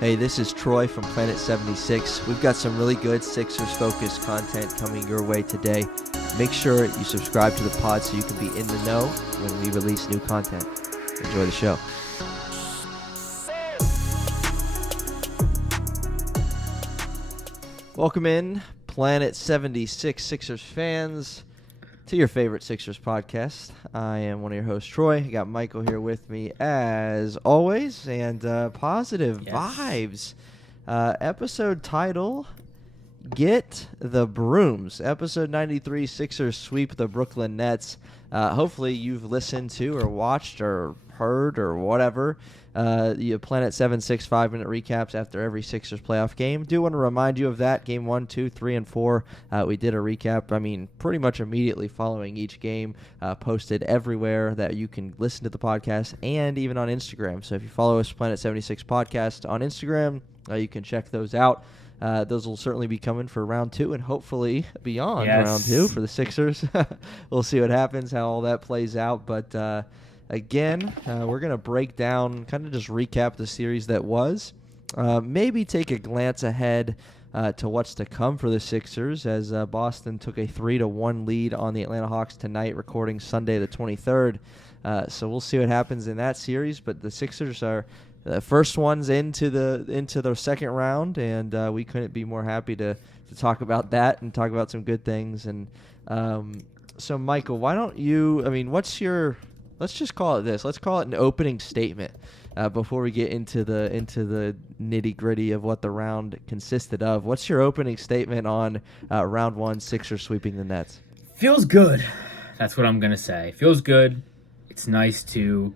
Hey, this is Troy from Planet 76. We've got some really good Sixers-focused content coming your way today. Make sure you subscribe to the pod so you can be in the know when we release new content. Enjoy the show. Welcome in, Planet 76 Sixers fans, to your favorite Sixers podcast. I am one of your hosts, Troy. I got Michael here with me as always, and positive vibes. Episode title, Get the Brooms. Episode 93, Sixers sweep the Brooklyn Nets. Hopefully you've listened to or watched or heard or whatever. The Planet 76 5-minute recaps after every Sixers playoff game. Do want to remind you of that. Game 1, 2, 3, and 4. We did a recap, pretty much immediately following each game. Posted everywhere that you can listen to the podcast and even on Instagram. So if you follow us, Planet 76 Podcast on Instagram, you can check those out. Those will certainly be coming for round 2 and hopefully beyond round 2 for the Sixers. We'll see what happens, how all that plays out. But again, we're going to break down, kind of just recap the series that was. Maybe take a glance ahead to what's to come for the Sixers as Boston took a 3-1 lead on the Atlanta Hawks tonight, recording Sunday the 23rd. So we'll see what happens in that series. But the Sixers are the first ones into the second round, and we couldn't be more happy to talk about that and talk about some good things. And so, Michael, why don't you? What's your? Let's just call it this. Let's call it an opening statement before we get into the nitty-gritty of what the round consisted of. What's your opening statement on round 1, Sixers sweeping the Nets? Feels good. That's what I'm going to say. Feels good. It's nice to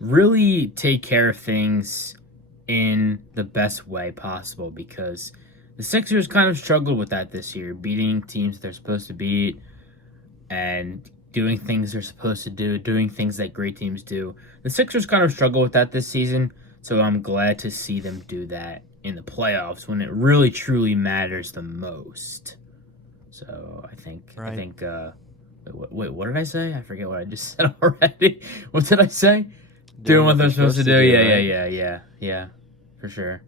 really take care of things in the best way possible because the Sixers kind of struggled with that this year, beating teams they're supposed to beat and doing things they're supposed to do, doing things that great teams do. The Sixers kind of struggle with that this season, so I'm glad to see them do that in the playoffs when it really truly matters the most. So I think wait, what did I say? I forget what I just said already. What did I say? Doing what they're supposed to do. Yeah, for sure.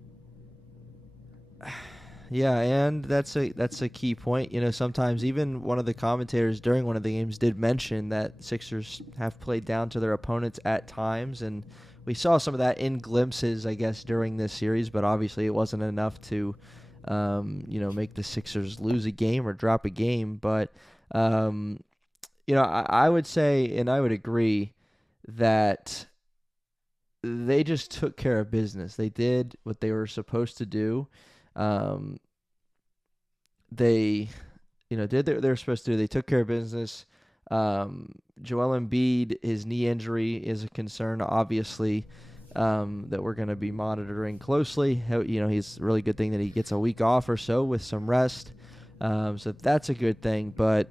Yeah, and that's a key point. Sometimes even one of the commentators during one of the games did mention that Sixers have played down to their opponents at times, and we saw some of that in glimpses, I guess, during this series. But obviously, it wasn't enough to, make the Sixers lose a game or drop a game. But I would say, and I would agree that they just took care of business. They did what they were supposed to do. They did what they were supposed to do. They took care of business. Joel Embiid, his knee injury is a concern, obviously, that we're going to be monitoring closely. He's a really good thing that he gets a week off or so with some rest. So that's a good thing. But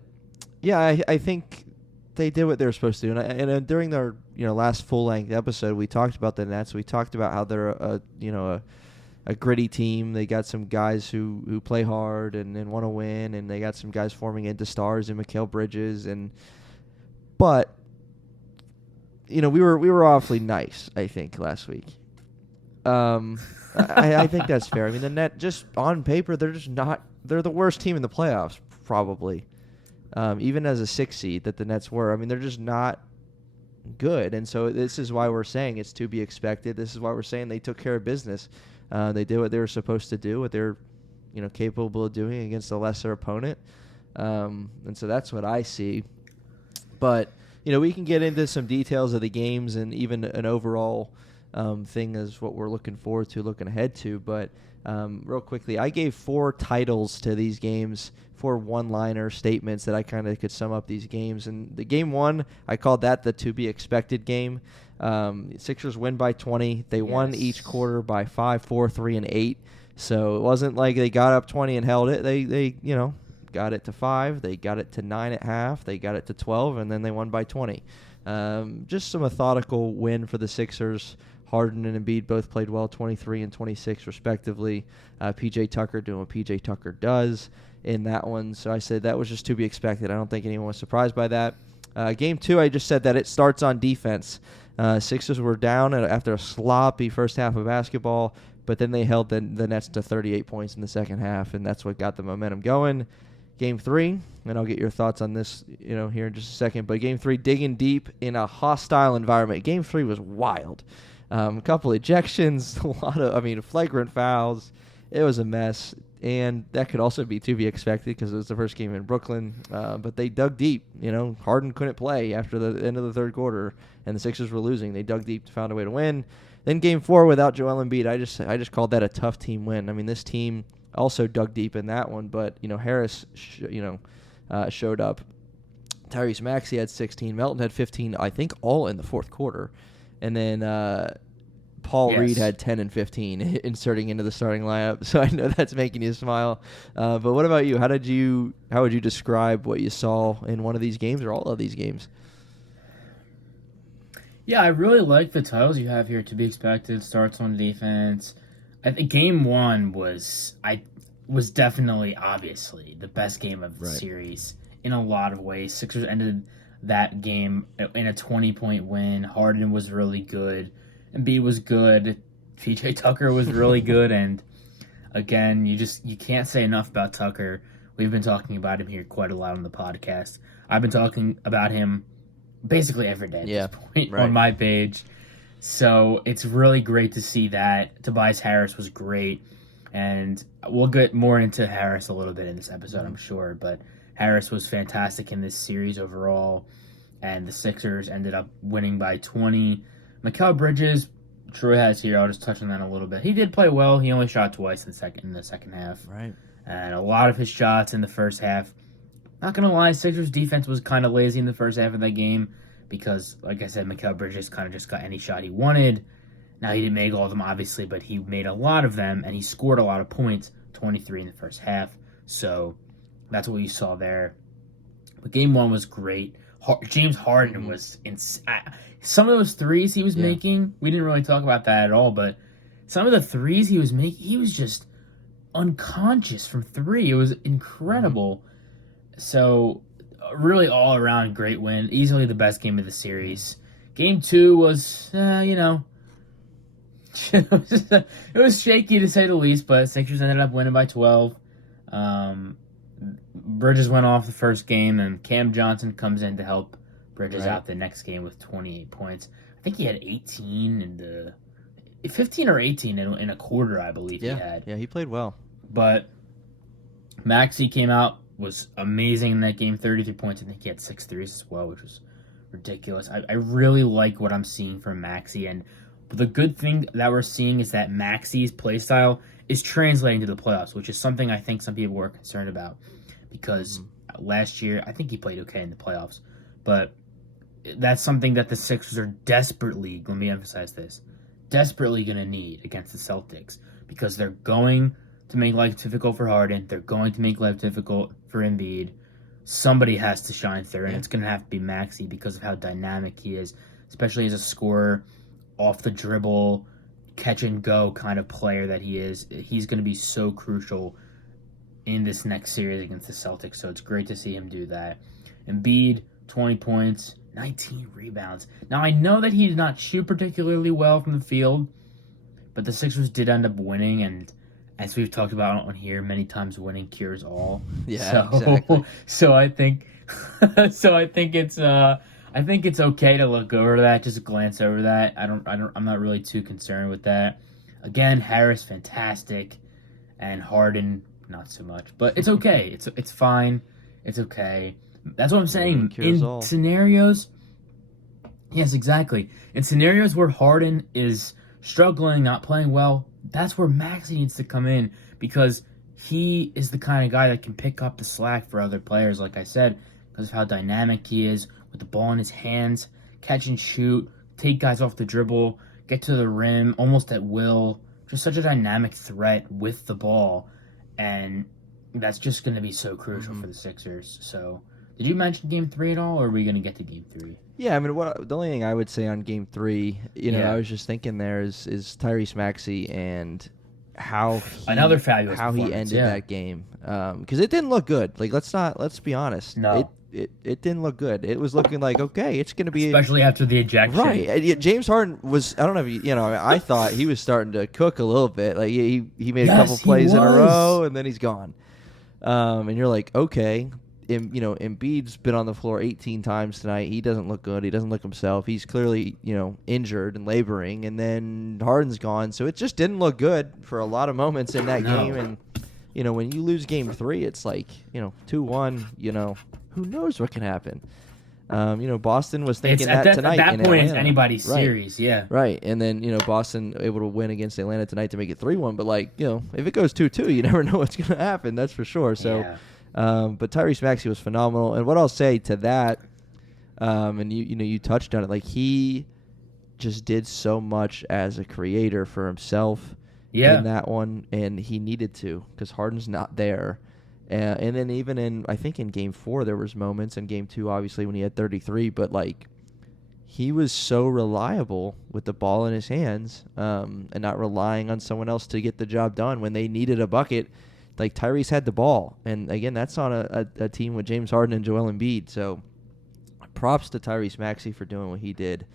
yeah, I think they did what they were supposed to do. And during their last full-length episode, we talked about the Nets. We talked about how they're a gritty team. They got some guys who play hard and want to win, and they got some guys forming into stars in Mikal Bridges. But we were awfully nice, I think, last week. I think that's fair. The Net, just on paper, they're the worst team in the playoffs, probably. Even as a 6 seed that the Nets were. They're just not good. And so this is why we're saying it's to be expected. This is why we're saying they took care of business. They did what they were supposed to do, what they're capable of doing against a lesser opponent. And so that's what I see. But, we can get into some details of the games and even an overall thing as what we're looking forward to, looking ahead to. But real quickly, I gave 4 titles to these games, 4 one-liner statements that I kind of could sum up these games. And the game 1, I called that the to-be-expected game. Sixers win by 20. They won each quarter by 5, 4, 3, and 8. So it wasn't like they got up 20 and held it. They got it to 5. They got it to 9 at half. They got it to 12, and then they won by 20. Just some methodical win for the Sixers. Harden and Embiid both played well, 23 and 26 respectively. P.J. Tucker doing what P.J. Tucker does in that one. So I said that was just to be expected. I don't think anyone was surprised by that. Game 2, I just said that it starts on defense. Sixers were down after a sloppy first half of basketball. but then they held the Nets to 38 points in the second half, and that's what got the momentum going. Game 3, and I'll get your thoughts on this, here in just a second. But Game 3, digging deep in a hostile environment. Game 3 was wild. A couple ejections, a lot of, flagrant fouls. It was a mess, and that could also be to be expected because it was the first game in Brooklyn. But they dug deep. Harden couldn't play after the end of the third quarter, and the Sixers were losing. They dug deep, found a way to win. Then Game 4 without Joel Embiid, I just called that a tough team win. This team also dug deep in that one, but Harris, showed up. Tyrese Maxey had 16. Melton had 15. I think all in the fourth quarter, and then Paul Reed had 10 and 15 inserting into the starting lineup. So I know that's making you smile. But what about you? How would you describe what you saw in one of these games or all of these games? Yeah, I really like the titles you have here. To be expected, starts on defense. I think Game 1 was definitely, obviously, the best game of the series in a lot of ways. Sixers ended that game in a 20-point win. Harden was really good. Embiid was good. PJ Tucker was really good. And again, you can't say enough about Tucker. We've been talking about him here quite a lot on the podcast. I've been talking about him basically every day at this point on my page. So it's really great to see that. Tobias Harris was great. And we'll get more into Harris a little bit in this episode, I'm sure. But Harris was fantastic in this series overall. And the Sixers ended up winning by 20. Mikal Bridges, Troy has here. I'll just touch on that a little bit. He did play well. He only shot twice in the second half. Right. And a lot of his shots in the first half. Not going to lie, Sixers defense was kind of lazy in the first half of that game because, like I said, Mikal Bridges kind of just got any shot he wanted. Now, he didn't make all of them, obviously, but he made a lot of them, and he scored a lot of points, 23 in the first half. So that's what you saw there. But Game 1 was great. James Harden was some of those threes he was making, we didn't really talk about that at all, but some of the threes he was making, he was just unconscious from three. It was incredible. So, really all around great win. Easily the best game of the series. Game 2 was, it was shaky to say the least, but Sixers ended up winning by 12. Bridges went off the first game, and Cam Johnson comes in to help Bridges out the next game with 28 points. I think he had 15 or 18 in a quarter, I believe he had. Yeah, he played well. But Maxey came out, was amazing in that game, 33 points. I think he had 6 threes as well, which was ridiculous. I really like what I'm seeing from Maxey, and the good thing that we're seeing is that Maxey's play style is translating to the playoffs, which is something I think some people were concerned about because last year, I think he played okay in the playoffs, but that's something that the Sixers are desperately, let me emphasize this, desperately going to need against the Celtics because they're going to make life difficult for Harden. They're going to make life difficult for Embiid. Somebody has to shine through, and it's going to have to be Maxey because of how dynamic he is, especially as a scorer, off the dribble, catch and go kind of player that he is. He's going to be so crucial in this next series against the Celtics, so it's great to see him do that. Embiid, 20 points, 19 rebounds. Now, I know that he did not shoot particularly well from the field, but the Sixers did end up winning, and as we've talked about on here many times, winning cures all. Yeah, exactly. So I think it's okay to look over that, just glance over that. I'm not really too concerned with that. Again, Harris fantastic, and Harden not so much, but it's okay. It's fine. It's okay. That's what I'm saying. In scenarios, yes, exactly. In scenarios where Harden is struggling, not playing well, that's where Maxey needs to come in because he is the kind of guy that can pick up the slack for other players, like I said, because of how dynamic he is with the ball in his hands, catch and shoot, take guys off the dribble, get to the rim almost at will. Just such a dynamic threat with the ball, and that's just going to be so crucial for the Sixers. So, did you mention Game 3 at all, or are we going to get to Game 3? Yeah, I mean, the only thing I would say on Game 3, I was just thinking there is Tyrese Maxey and how another fabulous how he ended that game because it didn't look good. Like let's be honest. No, it didn't look good. It was looking like, okay, it's going to be especially after the ejection. right. And yet James Harden was, I don't know if I thought he was starting to cook a little bit. Like he made a couple plays in a row and then he's gone. And you're like, okay, Embiid's been on the floor 18 times tonight. He doesn't look good. He doesn't look himself. He's clearly, injured and laboring. And then Harden's gone. So it just didn't look good for a lot of moments in that game. And, when you lose game 3, it's like, 2-1, who knows what can happen. Boston was thinking tonight. At that in point, Atlanta. it's anybody's Right. series, yeah. Right. And then, Boston able to win against Atlanta tonight to make it 3-1. But, if it goes 2-2, you never know what's going to happen. That's for sure. So, yeah. but Tyrese Maxey was phenomenal. And what I'll say to that, and you touched on it, like he just did so much as a creator for himself in that one, and he needed to because Harden's not there. And then even I think in Game 4 there was moments, in Game 2 obviously when he had 33, but he was so reliable with the ball in his hands and not relying on someone else to get the job done when they needed a bucket. Like Tyrese had the ball, and again that's on a team with James Harden and Joel Embiid. So props to Tyrese Maxey for doing what he did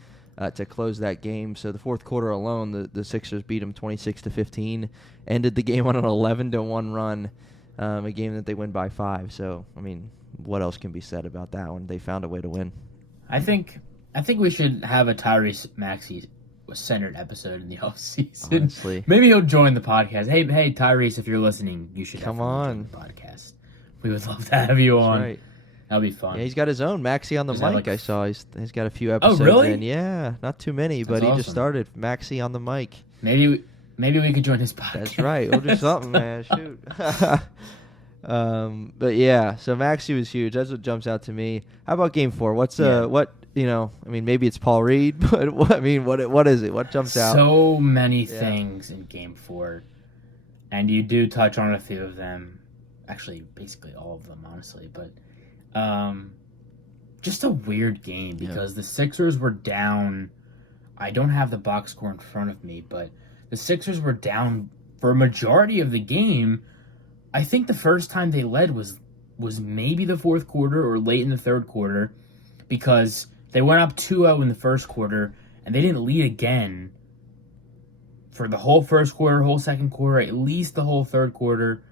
to close that game. So the fourth quarter alone, the Sixers beat him 26-15, ended the game on an 11-1 run. A game that they win by 5. So, I mean, what else can be said about that one? They found a way to win. I think we should have a Tyrese Maxey centered episode in the offseason. Honestly. Maybe he'll join the podcast. Hey, Tyrese, if you're listening, you should come definitely on join the podcast. We would love to have you on. Right. That'll be fun. Yeah, he's got his own Maxey on the mic. I saw he's got a few episodes. Oh, really? In. Yeah, not too many, That's but he awesome. just started Maxey on the mic. Maybe we could join his podcast. That's right. We'll do something, man. Shoot. But yeah, so Maxey was huge. That's what jumps out to me. How about Game 4? What's maybe it's Paul Reed, but what is it? What jumps out? So many things in Game 4, and you do touch on a few of them. Actually, basically all of them, honestly. But just a weird game because the Sixers were down. I don't have the box score in front of me, but the Sixers were down for a majority of the game. I think the first time they led was maybe the fourth quarter or late in the third quarter because they went up 2-0 in the first quarter and they didn't lead again for the whole first quarter, whole second quarter, at least the whole third quarter,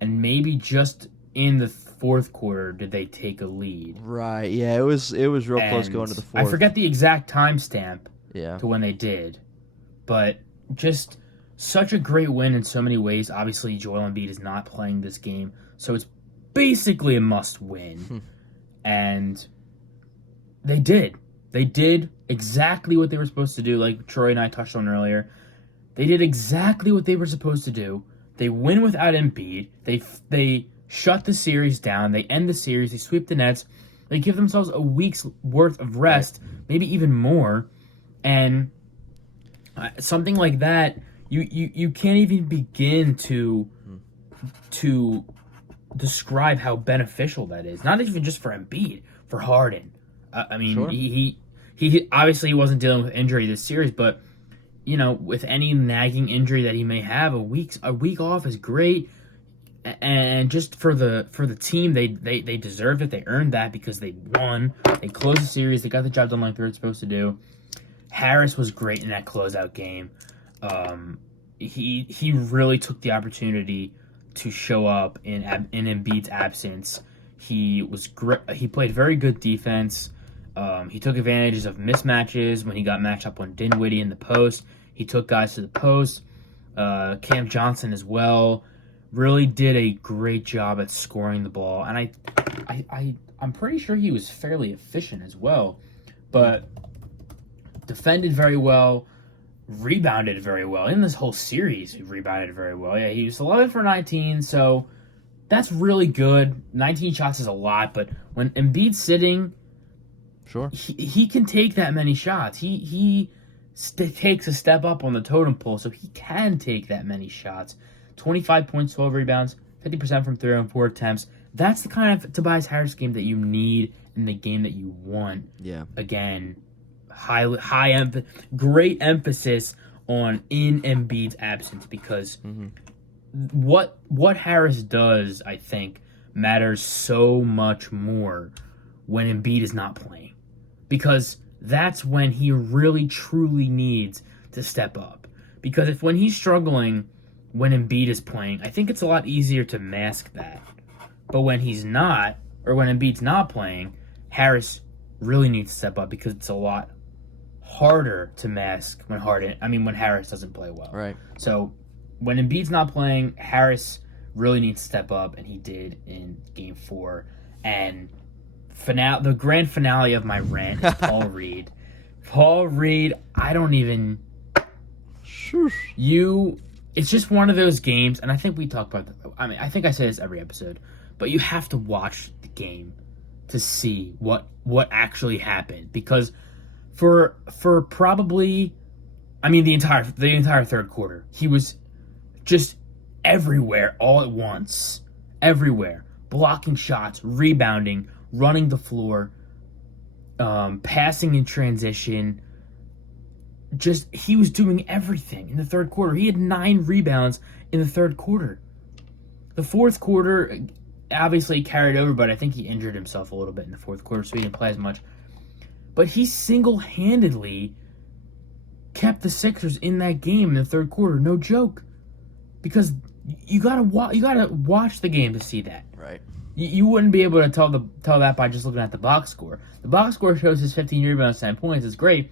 and maybe just in the fourth quarter did they take a lead. Right, yeah, it was real close going to the fourth. I forget the exact timestamp to when they did, but just such a great win in so many ways. Obviously, Joel Embiid is not playing this game, so it's basically a must-win. And they did. They did exactly what they were supposed to do, like Troy and I touched on earlier. They did exactly what they were supposed to do. They win without Embiid. They shut the series down. They end the series. They sweep the Nets. They give themselves a week's worth of rest, maybe even more. And something like that, you can't even begin to describe how beneficial that is. Not even just for Embiid, for Harden. I mean, sure. he obviously he wasn't dealing with injury this series, but with any nagging injury that he may have, a week off is great. And just for the team, they deserved it. They earned that because they won. They closed the series. They got the job done like they were supposed to do. Harris was great in that closeout game. He really took the opportunity to show up in Embiid's absence. He was great. He played very good defense. He took advantages of mismatches when he got matched up on Dinwiddie in the post. He took guys to the post. Cam Johnson as well really did a great job at scoring the ball, and I'm pretty sure he was fairly efficient as well. But defended very well, rebounded very well. In this whole series, he rebounded very well. Yeah, he was 11 for 19, so that's really good. 19 shots is a lot, but when Embiid's sitting, sure, he can take that many shots. He takes a step up on the totem pole, so he can take that many shots. 25 points, 12 rebounds, 50% from 3 on 4 attempts. That's the kind of Tobias Harris game that you need in the game that you want. Yeah. Again, great emphasis on in Embiid's absence because what Harris does, I think, matters so much more when Embiid is not playing, because that's when he really truly needs to step up. Because if when he's struggling when Embiid is playing, I think it's a lot easier to mask that. But when he's not, or when Embiid's not playing, Harris really needs to step up, because it's a lot harder to mask when Harris doesn't play well. Right. So when Embiid's not playing, Harris really needs to step up, and he did in Game 4. And the grand finale of my rant is Paul Reed. Paul Reed, it's just one of those games, and I think we talk about I think I say this every episode, but you have to watch the game to see what actually happened, because for probably the entire third quarter, he was just everywhere all at once. Everywhere. Blocking shots, rebounding, running the floor, passing in transition. He was doing everything in the third quarter. He had 9 rebounds in the third quarter. The fourth quarter obviously carried over, but I think he injured himself a little bit in the fourth quarter, so he didn't play as much. But he single-handedly kept the Sixers in that game in the third quarter. No joke. Because you gotta watch the game to see that. Right. You wouldn't be able to tell that by just looking at the box score. The box score shows his 15 rebounds, 10 points. It's great.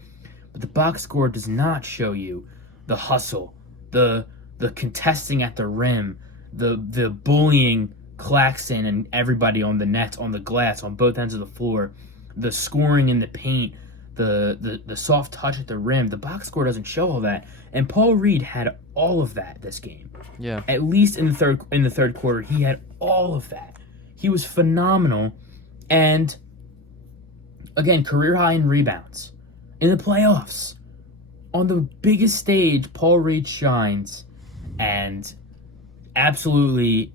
But the box score does not show you the hustle, the contesting at the rim, the bullying Claxton and everybody on the nets, on the glass, on both ends of the floor, the scoring in the paint, the soft touch at the rim. The box score doesn't show all that. And Paul Reed had all of that this game. Yeah. At least in the third quarter, he had all of that. He was phenomenal. And again, career high in rebounds. In the playoffs, on the biggest stage, Paul Reed shines and absolutely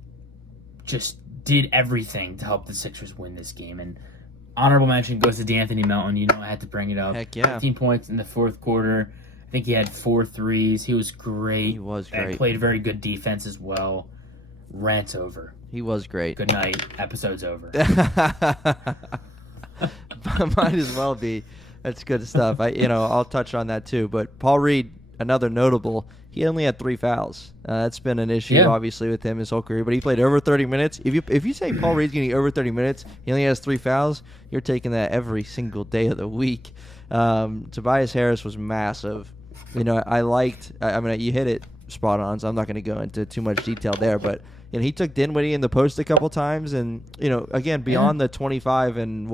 just did everything to help the Sixers win this game. And honorable mention goes to D'Anthony Melton. You know I had to bring it up. Heck yeah. 15 points in the fourth quarter. I think he had 4 threes. He was great. He was great. And played very good defense as well. Rant's over. He was great. Good night. Episode's over. Might as well be. That's good stuff. I'll touch on that too. But Paul Reed, another notable, he only had 3 fouls. That's been an issue, obviously, with him his whole career. But he played over 30 minutes. If you say Paul Reed's getting over 30 minutes, he only has 3 fouls, you're taking that every single day of the week. Tobias Harris was massive. You hit it spot on, so I'm not going to go into too much detail there. But he took Dinwiddie in the post a couple times. And, again, beyond the 25 and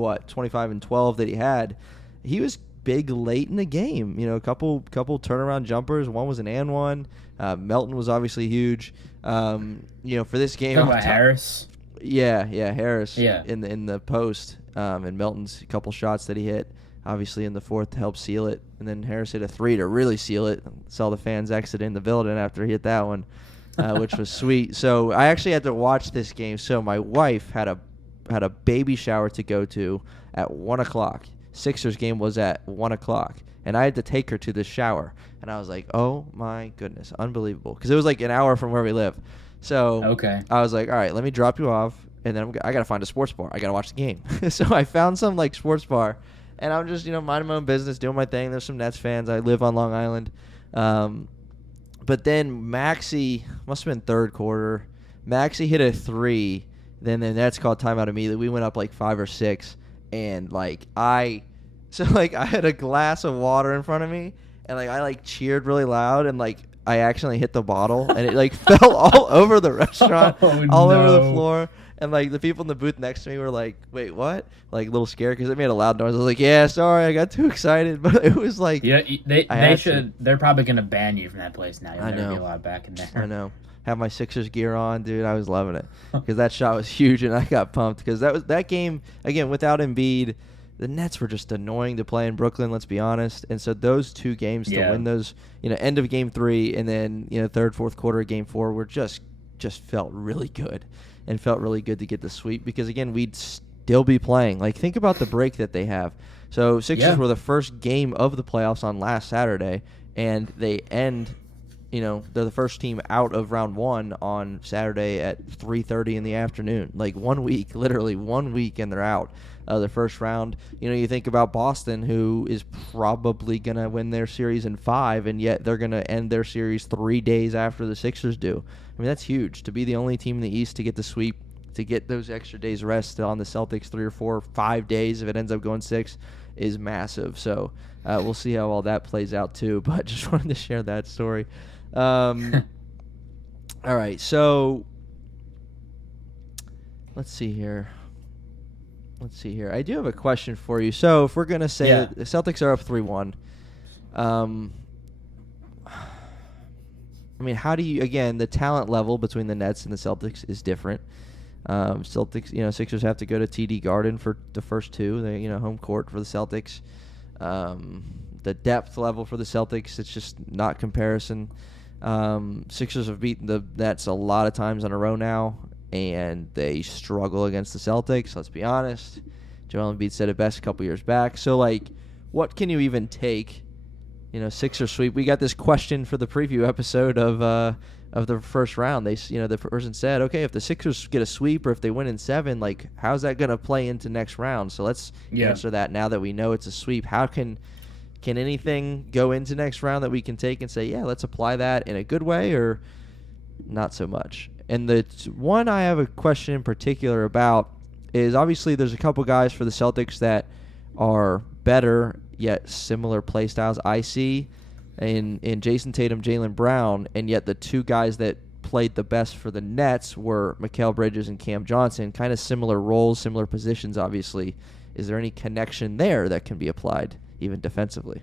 12 that he had, he was big late in the game. A couple turnaround jumpers. One was an and one. Melton was obviously huge. For this game, Talking about Harris. Yeah, Harris. Yeah. In the post, and Melton's a couple shots that he hit, obviously in the fourth to help seal it, and then Harris hit a 3 to really seal it. Saw the fans exit in the building after he hit that one, which was sweet. So I actually had to watch this game. So my wife had a baby shower to go to at 1:00. Sixers game was at 1:00, and I had to take her to the shower. And I was like, oh, my goodness, unbelievable. Because it was like an hour from where we live. So okay. I was like, all right, let me drop you off, and then I got to find a sports bar. I got to watch the game. So I found some sports bar, and I'm just, minding my own business, doing my thing. There's some Nets fans. I live on Long Island. But then Maxey, must have been third quarter, Maxey hit a 3. Then the Nets called timeout immediately. We went up 5 or 6. And I had a glass of water in front of me, and I cheered really loud, and I accidentally hit the bottle, and it fell all over the restaurant, all over the floor. And the people in the booth next to me were like, "Wait, what?" A little scared because it made a loud noise. I was like, "Yeah, sorry, I got too excited." But it was they're probably gonna ban you from that place now. You'll never be allowed back in there. I know. Have my Sixers gear on, dude. I was loving it because that shot was huge, and I got pumped because that game again without Embiid. The Nets were just annoying to play in Brooklyn. Let's be honest. And so those 2 games to win those, end of game 3 and then third, fourth quarter of game 4 were just felt really good, and felt really good to get the sweep because again we'd still be playing. Think about the break that they have. So Sixers were the first game of the playoffs on last Saturday, and they end they're the first team out of round one on Saturday at 3:30 in the afternoon. Like 1 week, literally 1 week, and they're out of the first round. You think about Boston, who is probably going to win their series in 5, and yet they're going to end their series 3 days after the Sixers do. I mean, that's huge. To be the only team in the East to get the sweep, to get those extra days rest on the Celtics 3 or 4 or 5 days if it ends up going 6 is massive. So we'll see how all that plays out too, but just wanted to share that story. All right, so let's see here. I do have a question for you. So if we're going to say that the Celtics are up 3-1, I mean, how do you, again, the talent level between the Nets and the Celtics is different. Celtics, Sixers have to go to TD Garden for the first 2, they, home court for the Celtics. The depth level for the Celtics, it's just not comparison. Sixers have beaten the Nets a lot of times in a row now, and they struggle against the Celtics, let's be honest. Joel Embiid said it best a couple years back. So, what can you even take? Sixers sweep. We got this question for the preview episode of the first round. They, the person said, okay, if the Sixers get a sweep or if they win in 7, how's that going to play into next round? So let's answer that now that we know it's a sweep. How can anything go into next round that we can take and say, yeah, let's apply that in a good way or not so much? And the one I have a question in particular about is obviously there's a couple guys for the Celtics that are better yet similar play styles I see in Jason Tatum, Jaylen Brown, and yet the 2 guys that played the best for the Nets were Mikal Bridges and Cam Johnson, kind of similar roles, similar positions obviously. Is there any connection there that can be applied even defensively?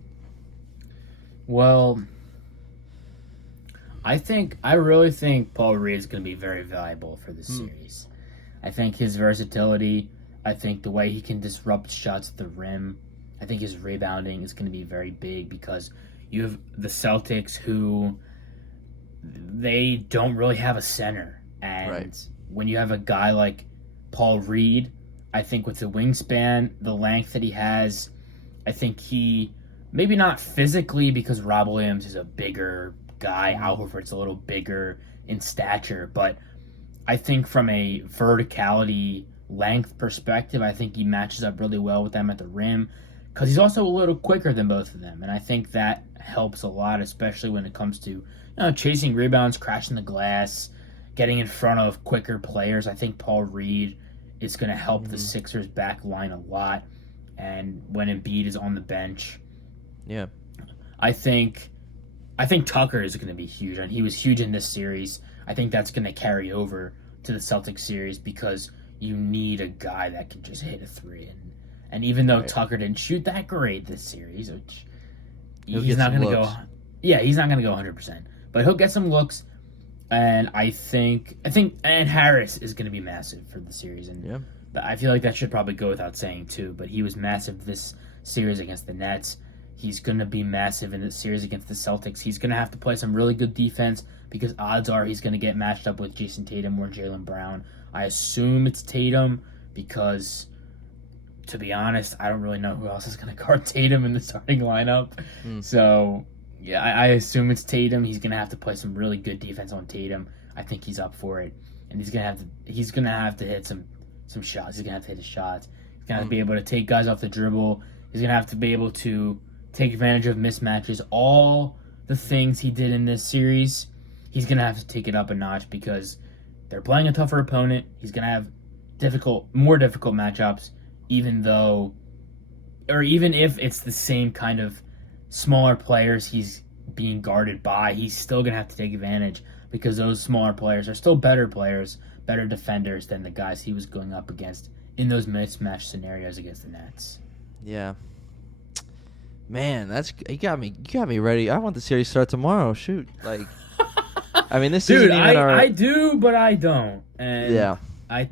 Well, I really think Paul Reed is going to be very valuable for this series. I think his versatility, I think the way he can disrupt shots at the rim, I think his rebounding is going to be very big because you have the Celtics who they don't really have a center. And when you have a guy like Paul Reed, I think with the wingspan, the length that he has, I think he, maybe not physically because Rob Williams is a bigger guy, Al Horford's a little bigger in stature, but I think from a verticality length perspective, I think he matches up really well with them at the rim because he's also a little quicker than both of them, and I think that helps a lot, especially when it comes to chasing rebounds, crashing the glass, getting in front of quicker players. I think Paul Reed is going to help the Sixers back line a lot, and when Embiid is on the bench, I think Tucker is going to be huge, and he was huge in this series. I think that's going to carry over to the Celtics series because you need a guy that can just hit a 3. And even though Tucker didn't shoot that great this series, which he's not going to go, he's not going to go 100%, but he'll get some looks. And I think and Harris is going to be massive for the series, and I feel like that should probably go without saying too. But he was massive this series against the Nets. He's going to be massive in the series against the Celtics. He's going to have to play some really good defense because odds are he's going to get matched up with Jason Tatum or Jaylen Brown. I assume it's Tatum because, to be honest, I don't really know who else is going to guard Tatum in the starting lineup. So, I assume it's Tatum. He's going to have to play some really good defense on Tatum. I think he's up for it. And he's going to have to hit some shots. He's going to have to hit his shots. He's going to have to be able to take guys off the dribble. He's going to have to be able to take advantage of mismatches. All the things he did in this series, he's going to have to take it up a notch because they're playing a tougher opponent. He's going to have more difficult matchups, even if it's the same kind of smaller players he's being guarded by, he's still going to have to take advantage because those smaller players are still better players, better defenders than the guys he was going up against in those mismatch scenarios against the Nets. Yeah. Man, you got me ready. I want the series to start tomorrow. Shoot. I mean, this isn't even I do, but I don't. And I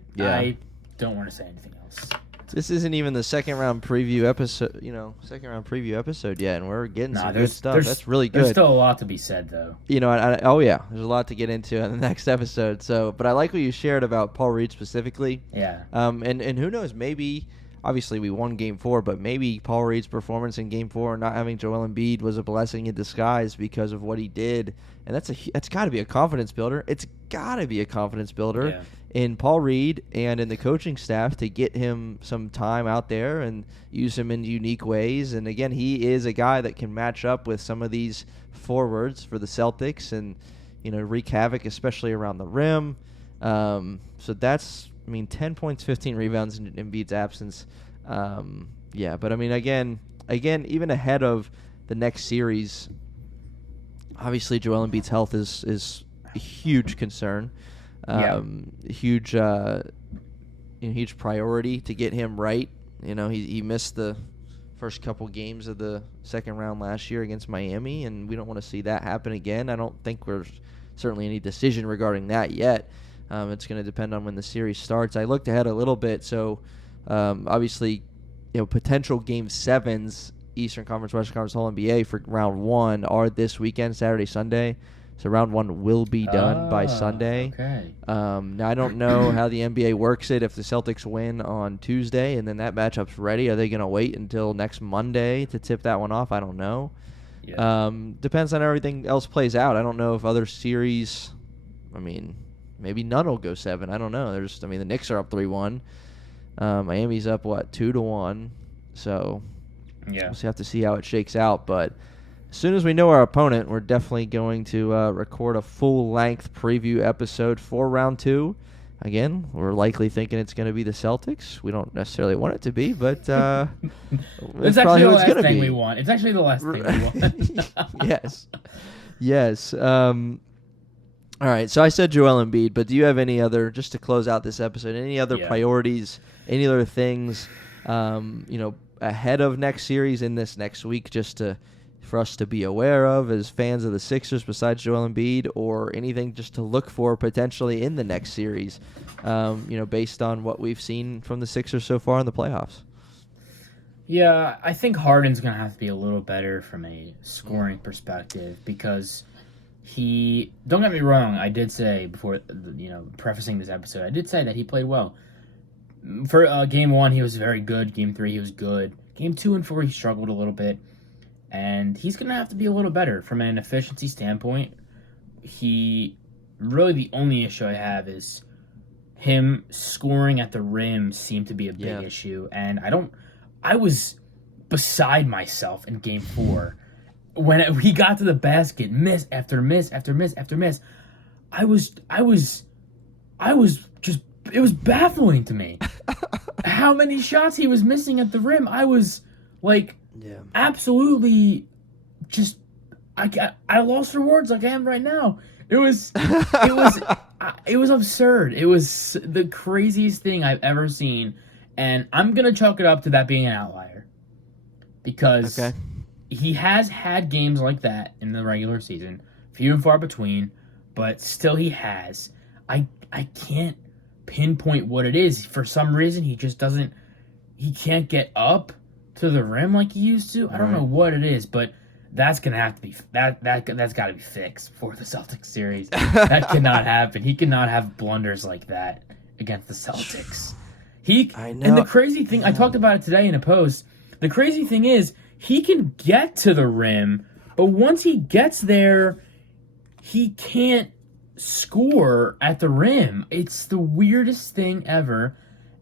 don't want to say anything else. This isn't even the second round preview episode yet, and we're getting some good stuff. That's really good. There's still a lot to be said, though. There's a lot to get into in the next episode. So, but I like what you shared about Paul Reed specifically. Yeah. And who knows, maybe obviously we won Game 4, but maybe Paul Reed's performance in Game 4 and not having Joel Embiid was a blessing in disguise because of what he did. And that's got to be a confidence builder. It's got to be a confidence builder in Paul Reed and in the coaching staff to get him some time out there and use him in unique ways. And, again, he is a guy that can match up with some of these forwards for the Celtics and, wreak havoc, especially around the rim. So that's, 10 points, 15 rebounds in Embiid's absence. But, again, even ahead of the next series, obviously Joel Embiid's health is a huge concern. Huge priority to get him right. He missed the first couple games of the second round last year against Miami, and we don't want to see that happen again. I don't think there's certainly any decision regarding that yet. It's going to depend on when the series starts. I looked ahead a little bit, so obviously, potential Game 7s, Eastern Conference, Western Conference, All-NBA for Round 1 are this weekend, Saturday, Sunday. So Round 1 will be done by Sunday. Okay. Now, I don't know how the NBA works it if the Celtics win on Tuesday and then that matchup's ready. Are they going to wait until next Monday to tip that one off? I don't know. Yeah. Depends on how everything else plays out. I don't know if other series, maybe none will go 7. I don't know. The Knicks are up 3-1. Miami's up, 2-1. So we'll have to see how it shakes out. But as soon as we know our opponent, we're definitely going to record a full-length preview episode for Round 2. Again, we're likely thinking it's going to be the Celtics. We don't necessarily want it to be, but it's actually the last thing we want. It's actually the last thing we want. Yes. All right, so I said Joel Embiid, but do you have any other, just to close out this episode, any other priorities, any other things, ahead of next series in this next week, just for us to be aware of as fans of the Sixers besides Joel Embiid, or anything just to look for potentially in the next series, based on what we've seen from the Sixers so far in the playoffs? Yeah, I think Harden's going to have to be a little better from a scoring perspective because don't get me wrong, I did say before, prefacing this episode, I did say that he played well. For Game 1, he was very good. Game 3, he was good. Game 2 and 4, he struggled a little bit. And he's going to have to be a little better from an efficiency standpoint. Really the only issue I have is him scoring at the rim seemed to be a big issue. And I was beside myself in Game 4. When he got to the basket, miss after miss after miss after miss, I was just, it was baffling to me how many shots he was missing at the rim. I was absolutely just, I lost for words like I am right now. It was absurd. It was the craziest thing I've ever seen, and I'm gonna chalk it up to that being an outlier because. Okay. He has had games like that in the regular season, few and far between, but still he has. I can't pinpoint what it is. For some reason, he can't get up to the rim like he used to. I don't know what it is, but that's gonna have to be that's got to be fixed for the Celtics series. That cannot happen. He cannot have blunders like that against the Celtics. I know. And the crazy thing, I talked about it today in a post. The crazy thing is, he can get to the rim, but once he gets there, he can't score at the rim. It's the weirdest thing ever.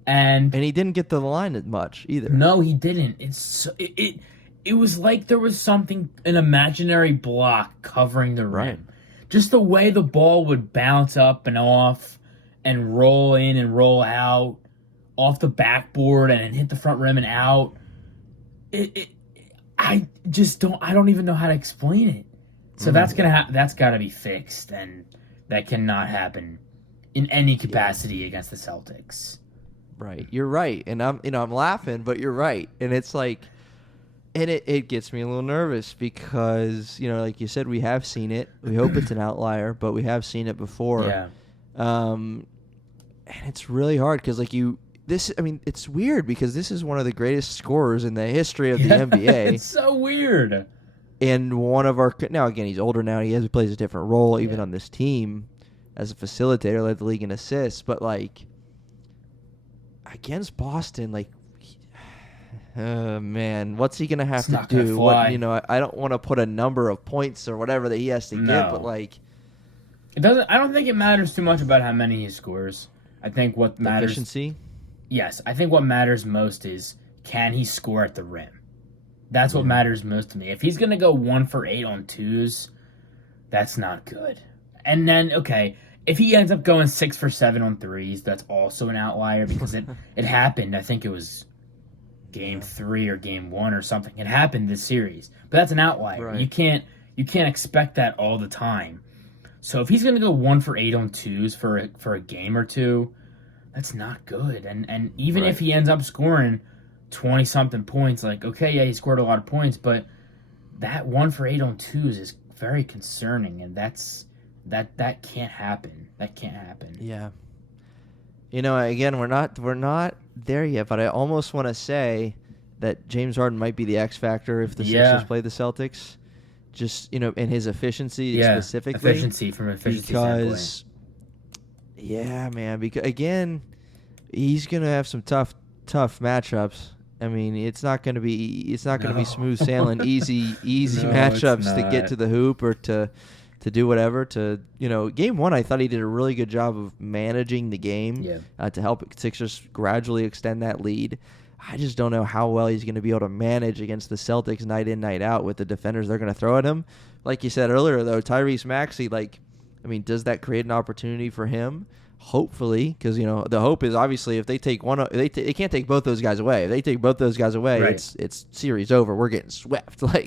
And he didn't get to the line much either. No, he didn't. It was like there was an imaginary block covering the rim. Right. Just the way the ball would bounce up and off and roll in and roll out off the backboard and hit the front rim and out. I don't even know how to explain it. So that's got to be fixed, and that cannot happen in any capacity against the Celtics. Right, you're right, and I'm laughing, but you're right, and it's like, and it gets me a little nervous because like you said, we have seen it. We hope it's an outlier, but we have seen it before. Yeah. And it's really hard because it's weird because this is one of the greatest scorers in the history of the NBA. It's so weird. And now again, he's older now. He plays a different role even on this team as a facilitator, led the league in assists. But against Boston, Man, what's he gonna have It's to not gonna do? fly. I don't want to put a number of points or whatever that he has to get, but like, it doesn't. I don't think it matters too much about how many he scores. I think what matters. Efficiency. Yes, I think what matters most is can he score at the rim. That's what matters most to me. If he's gonna go 1 for 8 on twos, that's not good. And then if he ends up going 6 for 7 on threes, that's also an outlier because it happened. I think it was Game 3 or Game 1 or something. It happened this series, but that's an outlier. Right. You can't expect that all the time. So if he's gonna go 1 for 8 on twos for a game or two, that's not good. And even if he ends up scoring 20 something points, he scored a lot of points, but that 1 for 8 on twos is very concerning, and that can't happen. That can't happen. Yeah. Again, we're not there yet, but I almost want to say that James Harden might be the X factor if the Sixers play the Celtics. Just, in his efficiency specifically. From efficiency because, standpoint. man, because again, he's going to have some tough matchups. I mean, it's not going to be smooth sailing, easy matchups to get to the hoop or to do whatever. Game 1, I thought he did a really good job of managing the game to help Sixers gradually extend that lead. I just don't know how well he's going to be able to manage against the Celtics night in, night out with the defenders they're going to throw at him. Like you said earlier, though, Tyrese Maxey, does that create an opportunity for him? Hopefully, because the hope is obviously if they take one, they can't take both those guys away. If they take both those guys away, it's series over. We're getting swept. But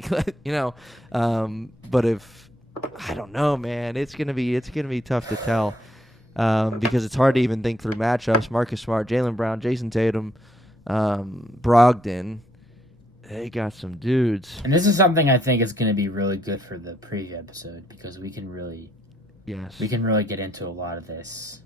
if I don't know, man, it's gonna be tough to tell because it's hard to even think through matchups. Marcus Smart, Jaylen Brown, Jason Tatum, Brogdon. They got some dudes. And this is something I think is going to be really good for the preview episode because we can really get into a lot of this.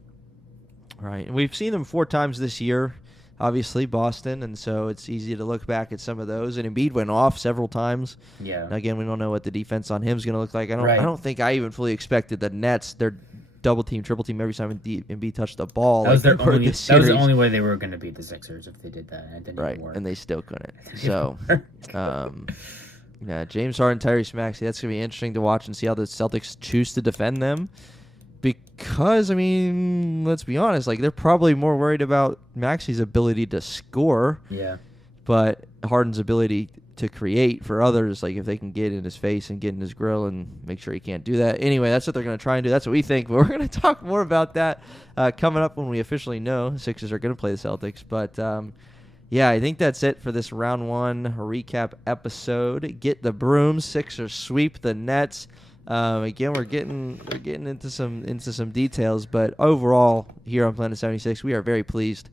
Right. And we've seen them 4 times this year, obviously, Boston, and so it's easy to look back at some of those. And Embiid went off several times. Yeah. Again, we don't know what the defense on him is going to look like. I don't think I even fully expected the Nets, their double team, triple team every time Embiid touched the ball. That was the only way they were going to beat the Sixers if they did that. And it didn't even work. And they still couldn't. So, James Harden, Tyrese Maxey, that's going to be interesting to watch and see how the Celtics choose to defend them. Because, let's be honest, they're probably more worried about Maxey's ability to score. Yeah. But Harden's ability to create for others, if they can get in his face and get in his grill and make sure he can't do that. Anyway, that's what they're going to try and do. That's what we think. But we're going to talk more about that coming up when we officially know the Sixers are going to play the Celtics. But, I think that's it for this round 1 recap episode. Get the Brooms. Sixers sweep the Nets. Again, we're getting into some details, but overall here on Planet 76, we are very pleased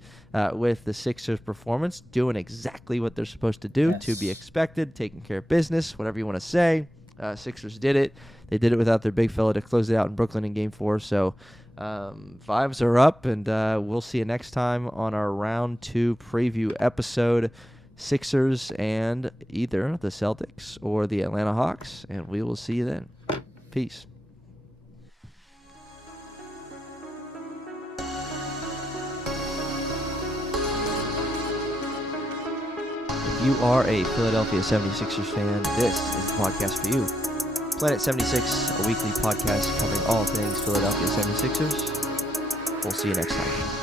with the Sixers' performance, doing exactly what they're supposed to do, to be expected, taking care of business, whatever you want to say. Sixers did it. They did it without their big fella to close it out in Brooklyn in Game 4. So vibes are up, and we'll see you next time on our round 2 preview episode. Sixers and either the Celtics or the Atlanta Hawks, and we will see you then. Peace. If you are a Philadelphia 76ers fan, this is the podcast for you. Planet 76, a weekly podcast covering all things Philadelphia 76ers. We'll see you next time.